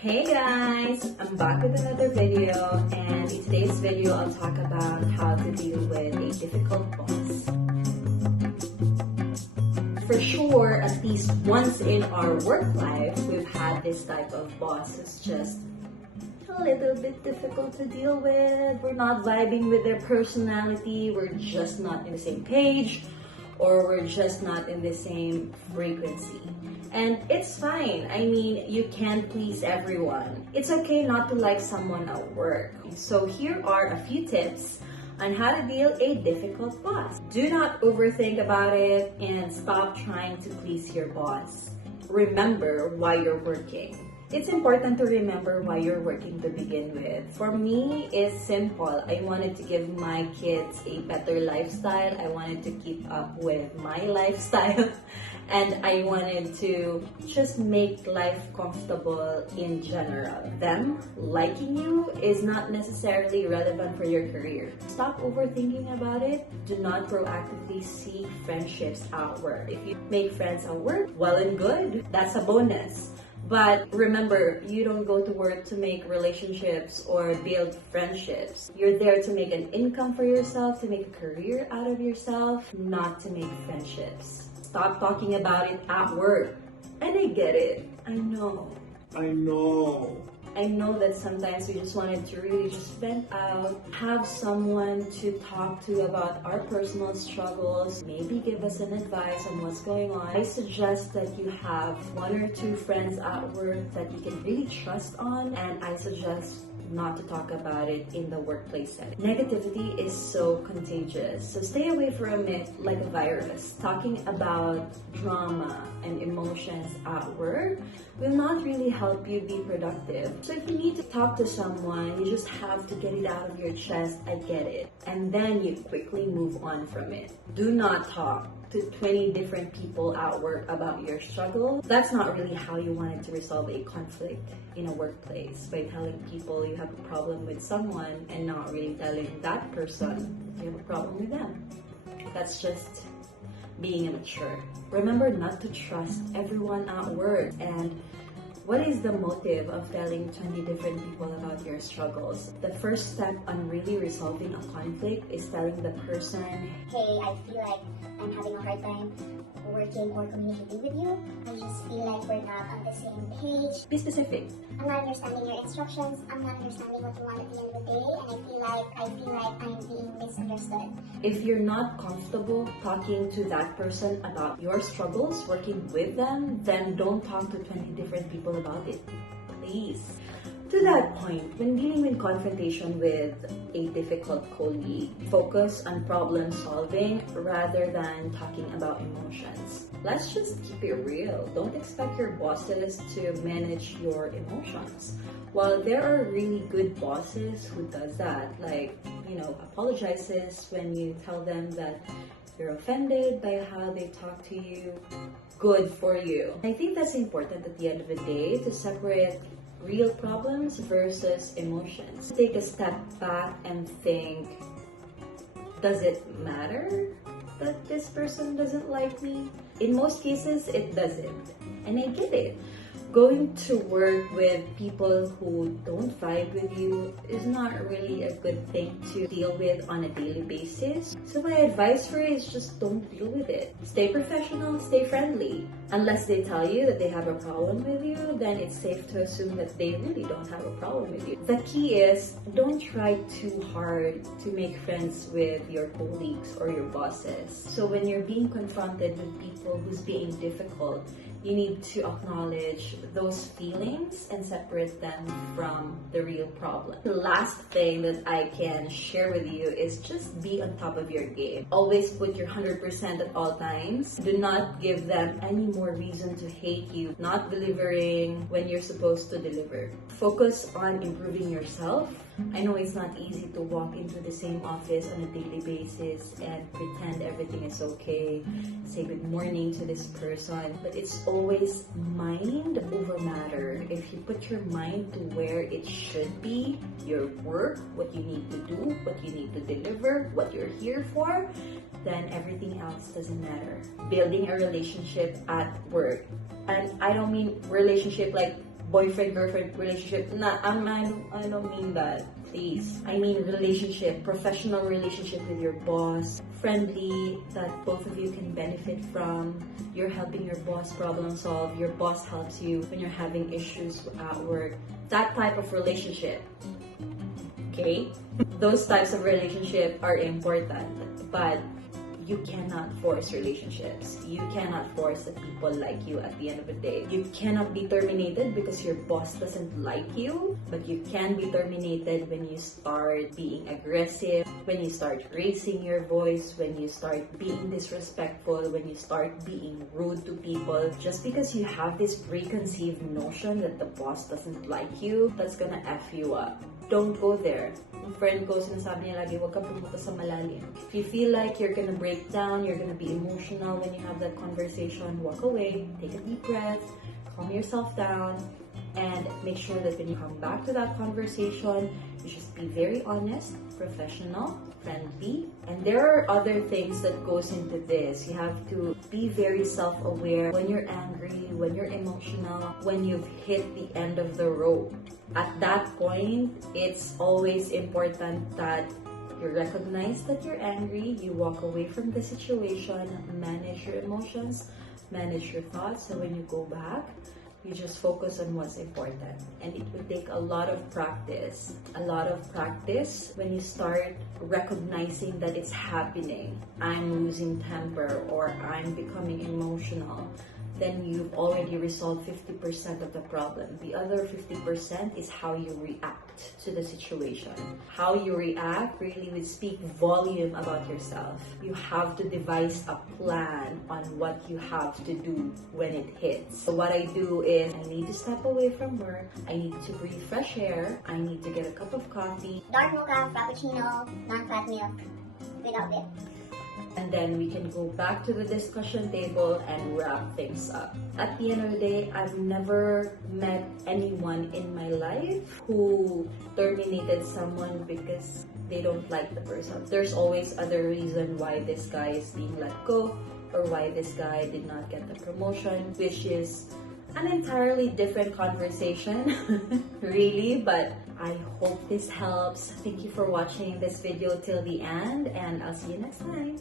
Hey guys, I'm back with another video, and in today's video I'll talk about how to deal with a difficult boss. For sure, at least once in our work life, we've had this type of boss who's just a little bit difficult to deal with. We're not vibing with their personality, we're just not in the same page, or we're just not in the same frequency. And it's fine. I mean, you can't please everyone. It's okay not to like someone at work. So here are a few tips on how to deal a difficult boss. Do not overthink about it and stop trying to please your boss. Remember why you're working. It's important to remember why you're working to begin with. For me, it's simple. I wanted to give my kids a better lifestyle. I wanted to keep up with my lifestyle. And I wanted to just make life comfortable in general. Them liking you is not necessarily relevant for your career. Stop overthinking about it. Do not proactively seek friendships at work. If you make friends at work, well and good. That's a bonus. But remember, you don't go to work to make relationships or build friendships. You're there to make an income for yourself, to make a career out of yourself, not to make friendships. Stop talking about it at work. And I get it. I know that sometimes we just wanted to really just vent out, have someone to talk to about our personal struggles, maybe give us an advice on what's going on. I suggest that you have one or two friends at work that you can really trust on, and I suggest not to talk about it in the workplace setting. Negativity is so contagious, so stay away from it like a virus. Talking about drama and emotions at work will not really help you be productive. So if you need to talk to someone, you just have to get it out of your chest. I get it. And then you quickly move on from it. Do not talk to 20 different people at work about your struggle. That's not really how you wanted to resolve a conflict in a workplace, by telling people you have a problem with someone and not really telling that person you have a problem with them. That's just being immature. Remember not to trust everyone at work. And what is the motive of telling 20 different people about your struggles? The first step on really resolving a conflict is telling the person, hey, I feel like I'm having a hard time working or communicating with you. I just feel like we're not on the same page. be specific. I'm not understanding your instructions. I'm not understanding what you want at the end of the day, and I feel like I'm being misunderstood. If you're not comfortable talking to that person about your struggles, working with them, then don't talk to 20 different people about it, please. To that point, when dealing with confrontation with a difficult colleague, focus on problem solving rather than talking about emotions. Let's just keep it real. Don't expect your bosses to manage your emotions. While there are really good bosses who does that, like, apologizes when you tell them that you're offended by how they talk to you, good for you. I think that's important at the end of the day, to separate real problems versus emotions. Take a step back and think, does it matter that this person doesn't like me? In most cases, it doesn't. And I get it. Going to work with people who don't vibe with you is not really a good thing to deal with on a daily basis. So my advice for you is just don't deal with it. Stay professional, stay friendly. Unless they tell you that they have a problem with you, then it's safe to assume that they really don't have a problem with you. The key is, don't try too hard to make friends with your colleagues or your bosses. So when you're being confronted with people who's being difficult, you need to acknowledge those feelings and separate them from the real problem. The last thing that I can share with you is just be on top of your game. Always put your 100% at all times. Do not give them any more reason to hate you not delivering when you're supposed to deliver. Focus on improving yourself. I know it's not easy to walk into the same office on a daily basis and pretend everything is okay, say good morning to this person, but it's always mind over matter. If you put your mind to where it should be, your work, what you need to do, what you need to deliver, what you're here for, then everything else doesn't matter. Building a relationship at work. And I don't mean relationship like boyfriend-girlfriend relationship. I don't mean that. Please. I mean relationship, professional relationship with your boss, friendly, that both of you can benefit from. You're helping your boss problem solve. Your boss helps you when you're having issues at work. That type of relationship. Okay? Those types of relationship are important, but you cannot force relationships. You cannot force the people like you at the end of the day. You cannot be terminated because your boss doesn't like you, but you can be terminated when you start being aggressive, when you start raising your voice, when you start being disrespectful, when you start being rude to people. Just because you have this preconceived notion that the boss doesn't like you, that's gonna F you up. Don't go there. Yung friend ko, sinasabi niya lagi, huwag ka pumunta sa malalim. If you feel like you're gonna break down, you're gonna be emotional when you have that conversation, walk away, take a deep breath, calm yourself down, and make sure that when you come back to that conversation, you just be very honest, professional, friendly. And there are other things that goes into this. You have to be very self-aware when you're angry, when you're emotional, when you've hit the end of the rope. At that point, it's always important that you recognize that you're angry, you walk away from the situation, manage your emotions, manage your thoughts, so when you go back, you just focus on what's important. And it will take a lot of practice. A lot of practice when you start recognizing that it's happening. I'm losing temper or I'm becoming emotional. Then you've already resolved 50% of the problem. The other 50% is how you react to the situation. How you react really will speak volume about yourself. You have to devise a plan on what you have to do when it hits. So what I do is I need to step away from work. I need to breathe fresh air. I need to get a cup of coffee. Dark mocha, frappuccino, non-fat milk, without it. And then we can go back to the discussion table and wrap things up. At the end of the day, I've never met anyone in my life who terminated someone because they don't like the person. There's always other reason why this guy is being let go or why this guy did not get the promotion, which is an entirely different conversation, really, but I hope this helps. Thank you for watching this video till the end, and I'll see you next time.